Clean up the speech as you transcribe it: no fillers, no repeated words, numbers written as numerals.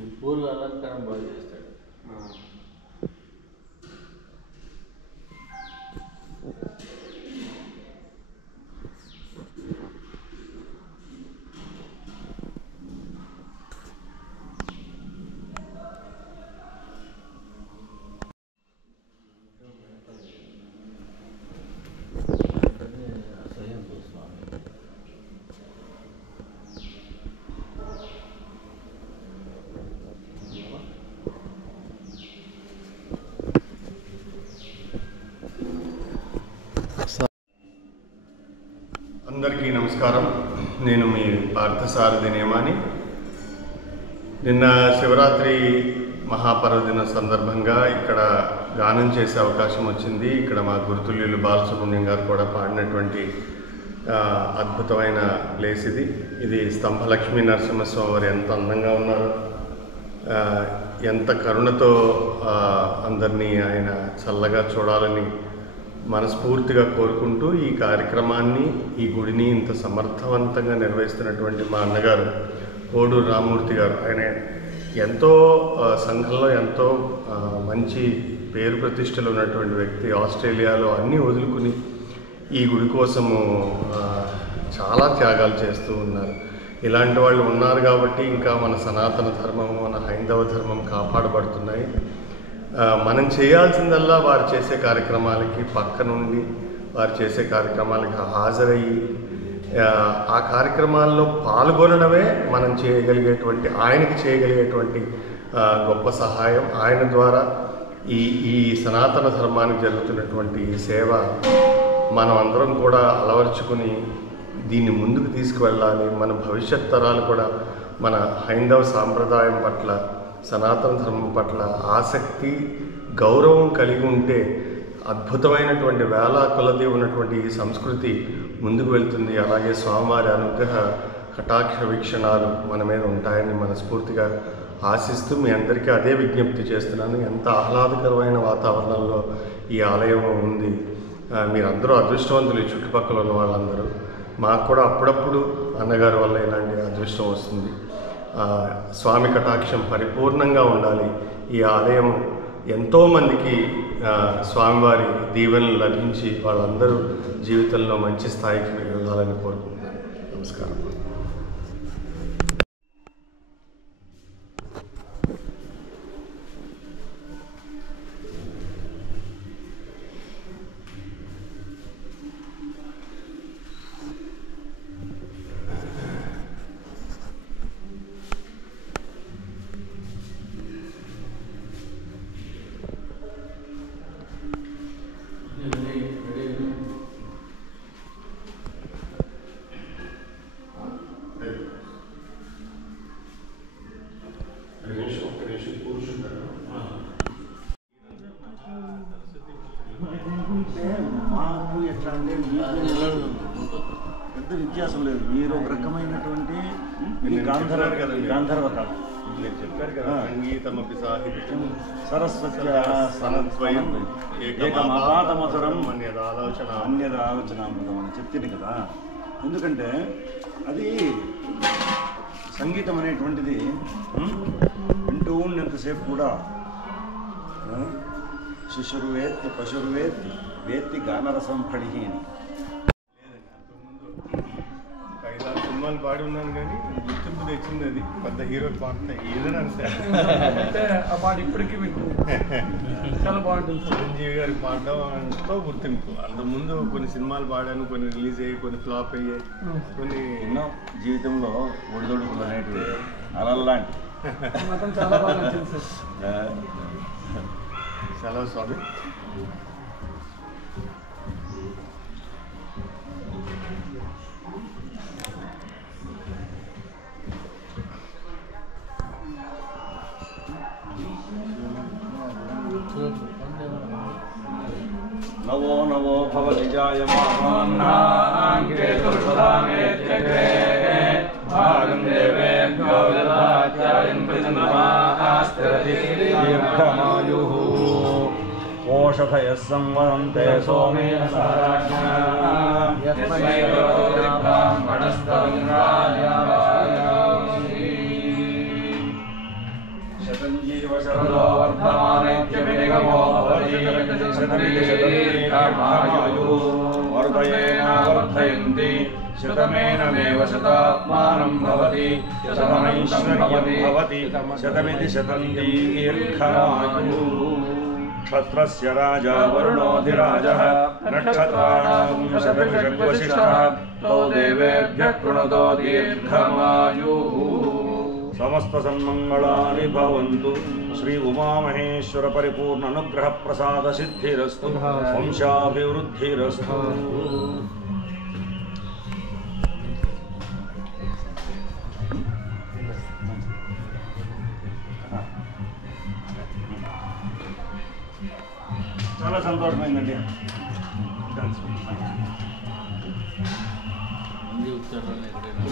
ఈ పూల అలంకారం బాగా చేస్తాడు. అందరికీ నమస్కారం. నేను మీ పార్థసారథి నేమాని. నిన్న శివరాత్రి మహాపర్వదిన సందర్భంగా ఇక్కడ గానం చేసే అవకాశం వచ్చింది. ఇక్కడ మా గురుతుల్యులు బాలసుబ్రహ్మణ్యం గారు కూడా పాడినటువంటి అద్భుతమైన ప్లేస్ ఇది స్తంభలక్ష్మీ నరసింహస్వామి వారు ఎంత అందంగా ఉన్నారు, ఎంత కరుణతో అందరినీ ఆయన చల్లగా చూడాలని మనస్ఫూర్తిగా కోరుకుంటూ ఈ కార్యక్రమాన్ని, ఈ గుడిని ఇంత సమర్థవంతంగా నిర్వహిస్తున్నటువంటి మా అన్నగారు కోడూరు రామమూర్తి గారు, ఆయన ఎంతో సంఘంలో ఎంతో మంచి పేరు ప్రతిష్టలు ఉన్నటువంటి వ్యక్తి. ఆస్ట్రేలియాలో అన్నీ వదులుకుని ఈ గుడి కోసము చాలా త్యాగాలు చేస్తూ ఉన్నారు. ఇలాంటి వాళ్ళు ఉన్నారు కాబట్టి ఇంకా మన సనాతన ధర్మం, మన హైందవ ధర్మం కాపాడబడుతున్నాయి. మనం చేయాల్సిందల్లా వారు చేసే కార్యక్రమాలకి పక్క నుండి వారు చేసే కార్యక్రమాలకి హాజరయ్యి ఆ కార్యక్రమాల్లో పాల్గొనడమే మనం చేయగలిగేటువంటి, ఆయనకి చేయగలిగేటువంటి గొప్ప సహాయం. ఆయన ద్వారా ఈ సనాతన ధర్మానికి జరుగుతున్నటువంటి ఈ సేవ మనం అందరం కూడా అలవర్చుకుని దీన్ని ముందుకు తీసుకువెళ్ళాలి. మన భవిష్యత్ తరాలు కూడా మన హైందవ సాంప్రదాయం పట్ల, సనాతన ధర్మం పట్ల ఆసక్తి, గౌరవం కలిగి ఉంటే అద్భుతమైనటువంటి వేల కొలది ఉన్నటువంటి ఈ సంస్కృతి ముందుకు వెళ్తుంది. అలాగే స్వామివారి అనుగ్రహ కటాక్ష వీక్షణాలు మన మీద ఉంటాయని మనస్ఫూర్తిగా ఆశిస్తూ మీ అందరికీ అదే విజ్ఞప్తి చేస్తున్నాను. ఎంత ఆహ్లాదకరమైన వాతావరణంలో ఈ ఆలయం ఉంది. మీరందరూ అదృష్టవంతులు, ఈ చుట్టుపక్కల ఉన్న వాళ్ళందరూ. మాకు కూడా అప్పుడప్పుడు అన్నగారి వల్ల ఇలాంటి అదృష్టం వస్తుంది. స్వామి కటాక్షం పరిపూర్ణంగా ఉండాలి. ఈ ఆలయం ఎంతోమందికి స్వామివారి దీవెనలు లభించి వాళ్ళందరూ జీవితంలో మంచి స్థాయికి వెళ్ళాలని కోరుకుంటున్నాను. నమస్కారం. మాకు ఎట్లా అంటే పెద్ద వ్యత్యాసం లేదు. మీరు ఒక రకమైనటువంటి గాంధర్వ కాలం చెప్పారు కదా, సంగీతమపి సాహిత్యం సరస్వత్యం ఏకమపాతమధురం అన్యద ఆలోచనామృతం అని చెప్తుంది కదా. ఎందుకంటే అది సంగీతం అనేటువంటిది వింటూ ఉన్నంతసేపు కూడా శిశుర్వేత్తి పశుర్వేత్తి వేత్తి గానరసం పడిగి అని. సినిమాలు పాడి ఉన్నాను కానీ గుర్తింపు తెచ్చింది అది పెద్ద హీరో పాడుతున్నాయి ఏదైనా అంటే ఆ పాట ఇప్పటికీ మీకు చాలా బాగుంటుంది. చిరంజీవి గారికి పాడడంతో గుర్తింపు. అంతకుముందు కొన్ని సినిమాలు పాడాను, కొన్ని రిలీజ్ అయ్యాయి, కొన్ని ఫ్లాప్ అయ్యాయి, కొన్ని ఎన్నో జీవితంలో ఒడిదొడుకులు అనేటివి అలాంటి మాత్రం చాలా బాగా నచ్చింది సార్. సెలవు స్వామి. నవో నవో భవతి జాయమానం ఓషధయ సంవదంతే సోమే शिवशरदो वर्धमानैत्यभिनिगमो भवति शतमिति शतमेकामायुः वर्धयेन वर्धयन्ति शतमेनमेव शतात्मानं भवति शतमैश्वर्यं भवति शतमिति शतं दीर्घमायुः क्षत्रस्य राजा वरुणोऽधिराजः नक्षत्राणां शतविषग्वसिष्ठः तौ देवेभ्यः कृणुतो दीर्घमायुः समस्त सन्मंगलानि भवन्तु श्री उमामहेश्वर परिपूर्ण अनुग्रह प्रसाद सिद्धिरस्तु वंशाभिवृद्धिरस्तु చాలా సంతోషమైందండి ఉంది ఉత్తరాలు ఎక్కడైనా